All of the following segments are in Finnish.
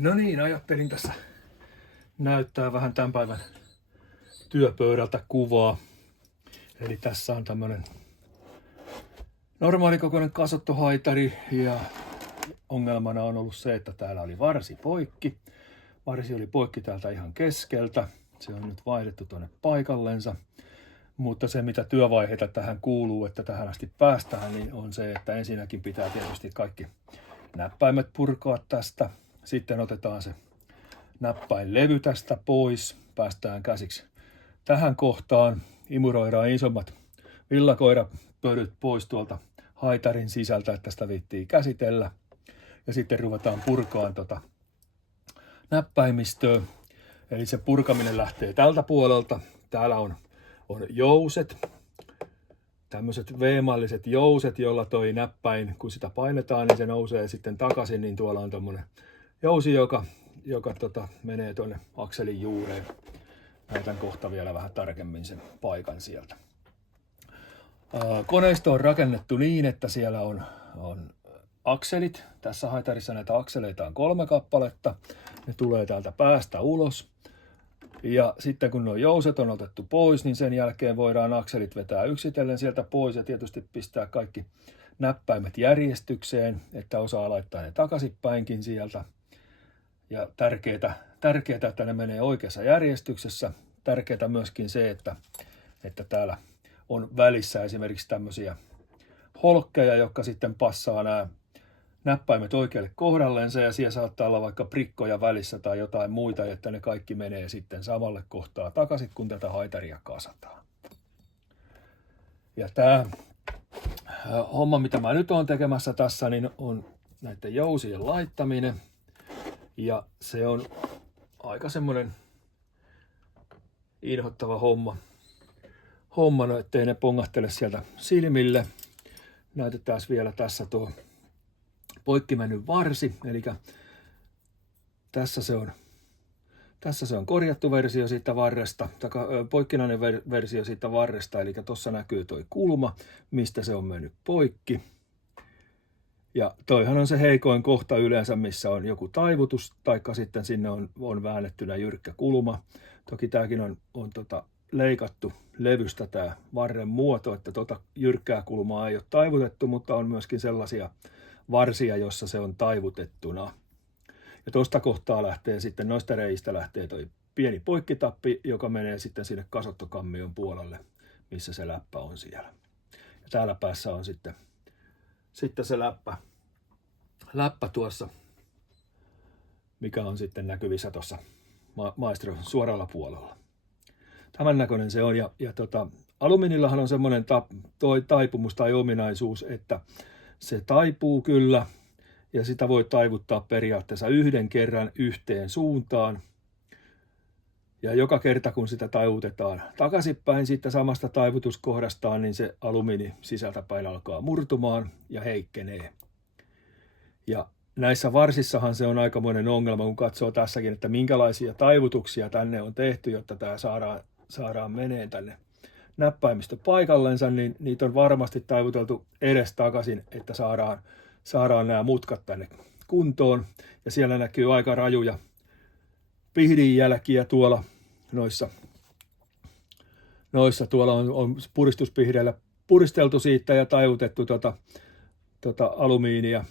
No niin, ajattelin tässä näyttää vähän tämän päivän työpöydältä kuvaa. Eli tässä on tämmönen normaalikokoinen kasottohaitari ja ongelmana on ollut se, että täällä oli varsi poikki. Varsi oli poikki täältä ihan keskeltä. Se on nyt vaihdettu tuonne paikallensa. Mutta se, mitä työvaiheita tähän kuuluu, että tähän asti päästään, niin on se, että ensinnäkin pitää tietysti kaikki näppäimet purkaa tästä. Sitten otetaan se näppäinlevy tästä pois. Päästään käsiksi tähän kohtaan. Imuroidaan isommat villakoirapölyt pois tuolta haitarin sisältä, että sitä viittii käsitellä. Ja sitten ruvetaan purkaan näppäimistöä. Eli se purkaminen lähtee tältä puolelta. Täällä on jouset. Tämmöiset V-malliset jouset, jolla toi näppäin, kun sitä painetaan, niin se nousee sitten takaisin. Niin tuolla on tommonen jousi, joka menee tuonne akselin juureen. Näytän kohta vielä vähän tarkemmin sen paikan sieltä. Koneisto on rakennettu niin, että siellä on akselit. Tässä haitarissa näitä akseleita on 3 kappaletta. Ne tulee täältä päästä ulos. Ja sitten kun nuo jouset on otettu pois, niin sen jälkeen voidaan akselit vetää yksitellen sieltä pois ja tietysti pistää kaikki näppäimet järjestykseen, että osaa laittaa ne takaisinpäinkin sieltä. Ja tärkeää, että ne menee oikeassa järjestyksessä. Tärkeää myöskin se, että täällä on välissä esimerkiksi tämmöisiä holkkeja, jotka sitten passaa nämä näppäimet oikealle kohdallensa, ja siellä saattaa olla vaikka prikkoja välissä tai jotain muita, että ne kaikki menee sitten samalle kohtaa takaisin, kun tätä haitaria kasataan. Ja tämä homma, mitä mä nyt olen tekemässä tässä, niin on näiden jousien laittaminen. Ja se on aika semmoinen inhottava homma, no, ettei ne pongahtele sieltä silmille. Näytetään vielä tässä tuo poikki mennyt varsi, eli tässä se on korjattu versio siitä varresta, poikkinainen versio siitä varresta, eli tuossa näkyy tuo kulma, mistä se on mennyt poikki. Ja toihan on se heikoin kohta yleensä, missä on joku taivutus, taikka sitten sinne on väännettynä jyrkkä kulma. Toki tämäkin on leikattu levystä tämä varren muoto, että jyrkkää kulmaa ei ole taivutettu, mutta on myöskin sellaisia varsia, jossa se on taivutettuna. Ja tuosta kohtaa lähtee sitten, noista reistä lähtee toi pieni poikkitappi, joka menee sitten sinne kasottokammion puolelle, missä se läppä on siellä. Ja täällä päässä on sitten se läppä tuossa, mikä on sitten näkyvissä tuossa maestron suoralla puolella. Tämän näköinen se on, ja alumiinillahan on semmoinen taipumus tai ominaisuus, että se taipuu kyllä, ja sitä voi taivuttaa periaatteessa yhden kerran yhteen suuntaan. Ja joka kerta kun sitä taivutetaan takaisinpäin siitä samasta taivutuskohdastaan, niin se alumiini sisältäpäin alkaa murtumaan ja heikkenee. Ja näissä varsissahan se on aikamoinen ongelma, kun katsoo tässäkin, että minkälaisia taivutuksia tänne on tehty, jotta tämä saadaan meneen tänne näppäimistö paikallensa, niin niitä on varmasti taivuteltu edes takaisin, että saadaan nämä mutkat tänne kuntoon. Ja siellä näkyy aika rajuja pihdinjälkiä tuolla noissa tuolla on puristuspihdeillä puristeltu siitä ja taivutettu alumiinia.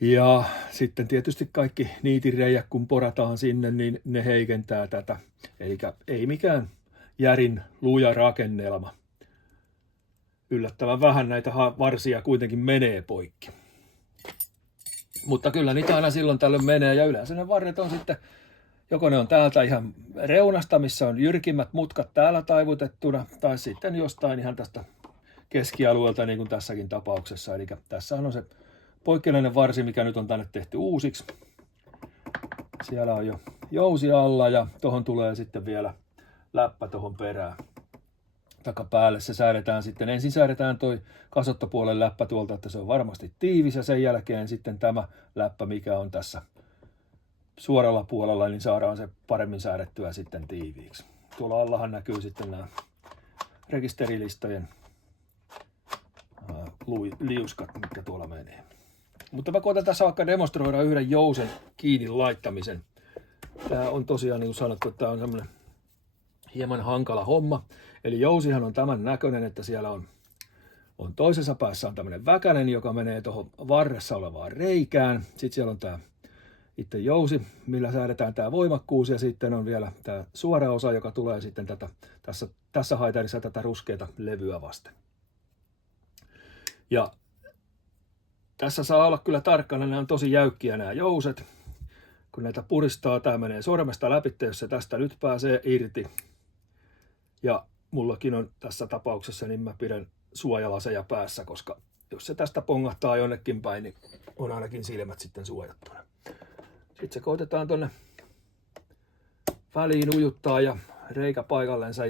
Ja sitten tietysti kaikki niitinreijät, kun porataan sinne, niin ne heikentää tätä. Eli ei mikään järin luja rakennelma. Yllättävän vähän näitä varsia kuitenkin menee poikki. Mutta kyllä niitä aina silloin tällöin menee, ja yleensä ne varret on sitten, joko ne on täältä ihan reunasta, missä on jyrkimmät mutkat täällä taivutettuna, tai sitten jostain ihan tästä keskialueelta, niin kuin tässäkin tapauksessa. Eli tässä on se poikkinainen varsi, mikä nyt on tänne tehty uusiksi. Siellä on jo jousi alla, ja tuohon tulee sitten vielä läppä tuohon perään. Takapäälle se säädetään sitten, ensin säädetään toi kasottopuolen läppä tuolta, että se on varmasti tiivis, ja sen jälkeen sitten tämä läppä, mikä on tässä suoralla puolella, niin saadaan se paremmin säädettyä sitten tiiviiksi. Tuolla allahan näkyy sitten nämä rekisterilistojen liuskat, mitkä tuolla menee. Mutta mä koitan tässä vaikka demonstroida yhden jousen kiinni laittamisen. Tää on tosiaan, niin kuin sanottu, että tää on semmonen hieman hankala homma. Eli jousihan on tämän näköinen, että siellä on toisessa päässä on tämmönen väkänen, joka menee tuohon varressa olevaan reikään. Sitten siellä on tää itse jousi, millä säädetään tää voimakkuus, ja sitten on vielä tää suora osa, joka tulee sitten tässä haitarissa tätä ruskeata levyä vasten. Ja tässä saa olla kyllä tarkkana, nämä on tosi jäykkiä nämä jouset. Kun näitä puristaa, tämä menee sormesta läpi, jos se tästä nyt pääsee irti. Ja mullakin on tässä tapauksessa, niin mä pidän suojalaseja päässä, koska jos se tästä pongahtaa jonnekin päin, niin on ainakin silmät sitten suojattuna. Sitten se koitetaan tonne väliin ujuttaa ja reikä paikallensa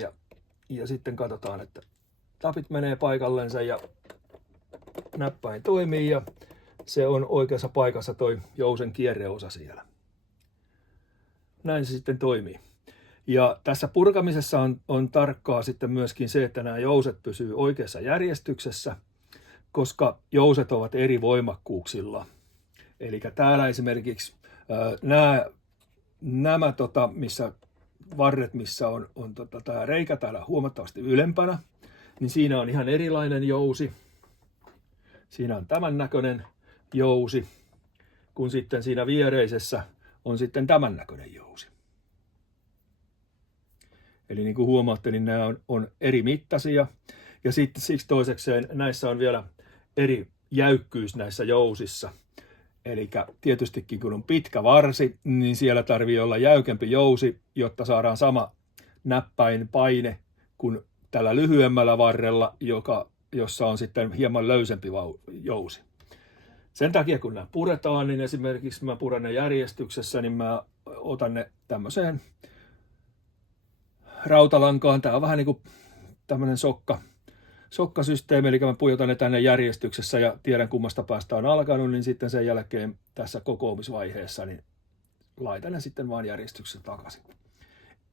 ja sitten katsotaan, että tapit menee paikallensa ja näppäin toimii ja se on oikeassa paikassa toi jousen kierreosa siellä. Näin se sitten toimii. Ja tässä purkamisessa on tarkkaa sitten myöskin se, että nämä jouset pysyy oikeassa järjestyksessä, koska jouset ovat eri voimakkuuksilla. Eli täällä esimerkiksi nämä missä varret, missä on tämä reikä täällä huomattavasti ylempänä, niin siinä on ihan erilainen jousi. Siinä on tämän näköinen jousi, kun sitten siinä viereisessä on sitten tämän näköinen jousi. Eli niin kuin huomaatte, niin nämä on eri mittaisia. Ja sitten siksi toisekseen näissä on vielä eri jäykkyys näissä jousissa. Eli tietystikin kun on pitkä varsi, niin siellä tarvii olla jäykempi jousi, jotta saadaan sama näppäin paine kuin tällä lyhyemmällä varrella, jossa on sitten hieman löysempi jousi. Sen takia kun nämä puretaan, niin esimerkiksi mä puren ne järjestyksessä, niin mä otan ne tämmöiseen rautalankaan. Tää on vähän niin kuin tämmöinen sokkasysteemi, eli mä pujotan ne tänne järjestyksessä ja tiedän kummasta päästä on alkanut, niin sitten sen jälkeen tässä kokoomisvaiheessa niin laitan ne sitten vaan järjestyksessä takaisin.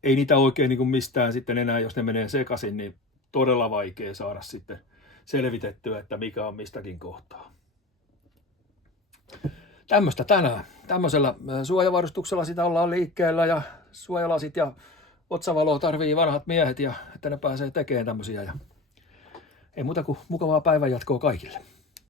Ei niitä oikein niin kuin mistään sitten enää, jos ne menee sekaisin, niin todella vaikea saada sitten selvitettyä, että mikä on mistäkin kohtaa. Tämmöistä tänään. Tämmöisellä suojavarustuksella sitä ollaan liikkeellä ja suojalasit ja otsavaloa tarvii vanhat miehet, ja että ne pääsee tekemään tämmöisiä. Ja ei muuta kuin mukavaa päivänjatkoa kaikille.